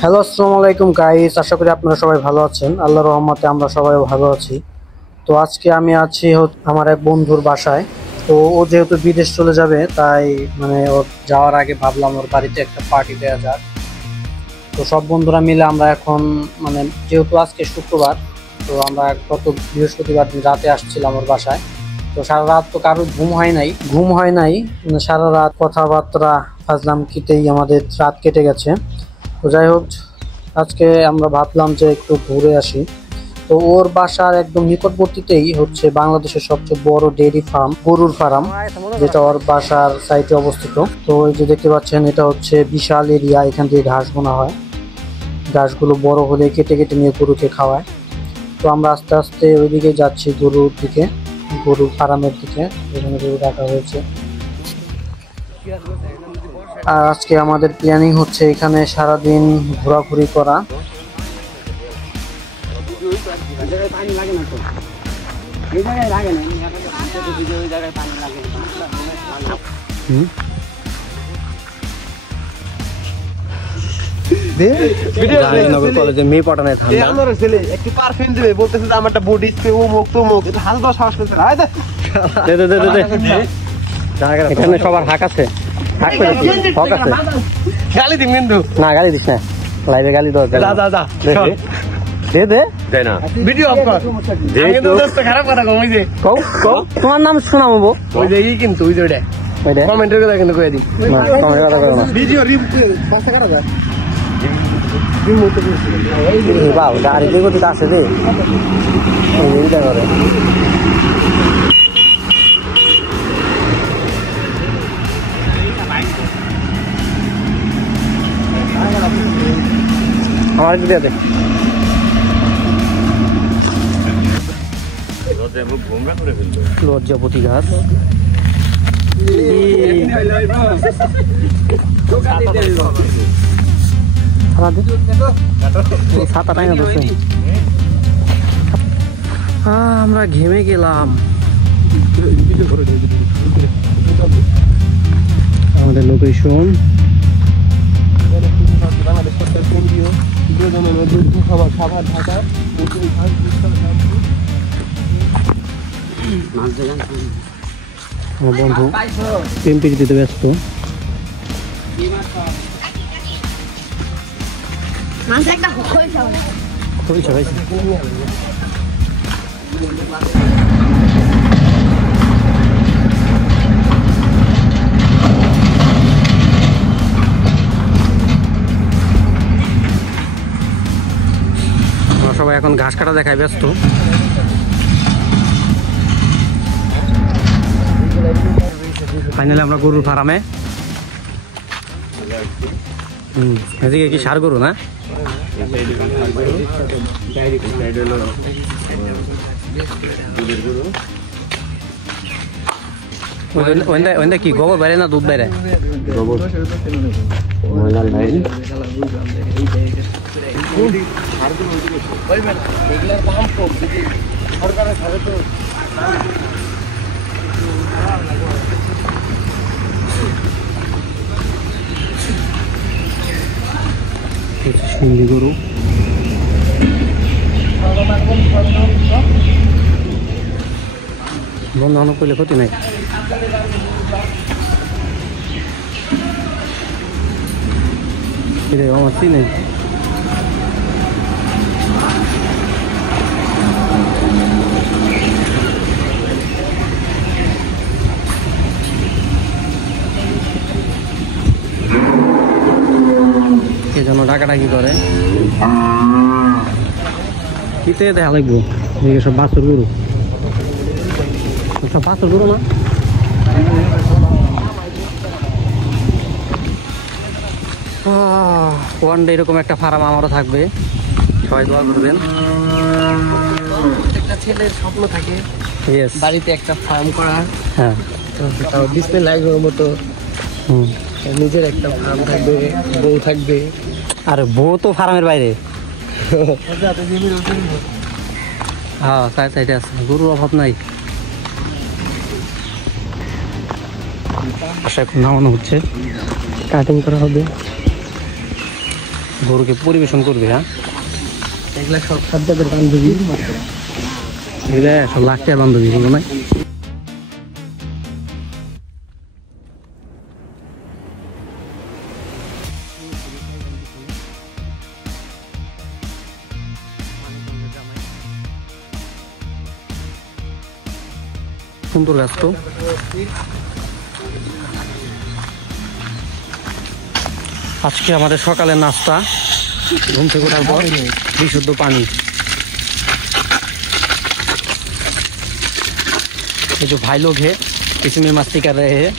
Hello, আসসালামু আলাইকুম guys. আশা করি আপনারা সবাই ভালো আছেন। আল্লাহর রহমতে আমরা সবাই ভালো আছি। তো আজকে আমি আছি আমার এক বন্ধুর বাসায়। তো ও যেহেতু বিদেশ চলে যাবে, তাই মানে ওর যাওয়ার আগে ভাবলাম ওর বাড়িতে একটা পার্টি দেওয়া যাক। তো সব বন্ধুরা মিলে আমরা এখন মানে যেহেতু আজকে শুক্রবার, তো আমরা গত বৃহস্পতিবার দিন রাতে আসছিলাম ওর বাসায়। তো সারা রাত তো কারোর ঘুম হয় নাই, মানে সারা রাত কথাবার্তা ফাজলাম কিতেই আমাদের রাত কেটে গেছে। তো যাই হোক, আজকে আমরা ভাবলাম যে একটু ঘুরে আসি। তো ওর বাসার একদম নিকটবর্তীতেই হচ্ছে বাংলাদেশের সবচেয়ে বড় ডেইরি ফার্ম, গরুর ফার্ম, যেটা ওর বাসার সাইটে অবস্থিত। তো এই যে দেখতে পাচ্ছেন, এটা হচ্ছে বিশাল এরিয়া। এখান থেকে ঘাস বোনা হয়, ঘাসগুলো বড় হলে কেটে কেটে নিয়ে গরুকে খাওয়ায়। তো আমরা আস্তে আস্তে ওইদিকে যাচ্ছি, গরুর দিকে, গরুর ফার্মের দিকে, যেখানে গরু রাখা হয়েছে। আর আজকে আমাদের প্ল্যানিং হচ্ছে এখানে সারাদিন ঘোরাঘুরি করা। মেয়ে পটানো ছেলে একটু পারফিউম দিবে, বলতেছে আমারটা বডি স্প্রে ও মুখ তো মুখ হাল দশ সাহস করছে। এখানে সবার হাক আছে, গালি দিম কিন্তু না, গালি দিস না, লাইভে গালি দাও। তোমার নাম শোনাবো, ওই যে কিন্তু ওই যে কমেন্টের কথা কিন্তু কয়ে দিই। গাড়ি গতিতে আছে রে, এইটা করে। আমার একটু দিয়ে দে। লজ্জাপতি ঘাস, আমরা ঘেমে গেলাম। আমাদের লোকেশন আমার বন্ধু এমপি দিতে ব্যস্ত। সবাই এখন ঘাস কাটা দেখায় ব্যস্ত। ফাইনালি আমরা গরুর ফার্মে। এদিকে কি সার গরু না? কি গোবর বাইরে না দুধ বাইরে? গোবর সিন্ধি গরু। বন্ধ করলে ক্ষতি নাই। আমার চিনে কে যেন ডাকাডাকি করে, কিতে দেখা লাগবো। সব বাছুর গরু, সব বাছুর গরু না। ওয়ান ডে এরকম একটা ফার্ম আমারও থাকবে, সবাই দোয়া করবেন। একটা ছেলের স্বপ্ন থাকে বাড়িতে একটা ফার্ম করার। হ্যাঁ, ডিসপ্লে লাইটের মতো নিজের একটা ফার্ম থাকবে, বউ থাকবে। আর বউ তো ফার্মের বাইরে। হ্যাঁ, সাইডে আছে, গরুর অভাব নাই। এখন নামানো হচ্ছে, কাটিং করা হবে। গরুকে পরিবেশন করবে। হ্যাঁ, এগুলা সব খাদ্যের বান্ধবী, এগুলা সব লাখ টাকার বান্ধবী বলো না। সুন্দর গাছ তো। আজকে আমাদের সকালের নাস্তা, ঘুম থেকে ওঠার পর বিশুদ্ধ পানি। ये जो भाई लोग हैं इसमें मस्ती कर रहे हैं।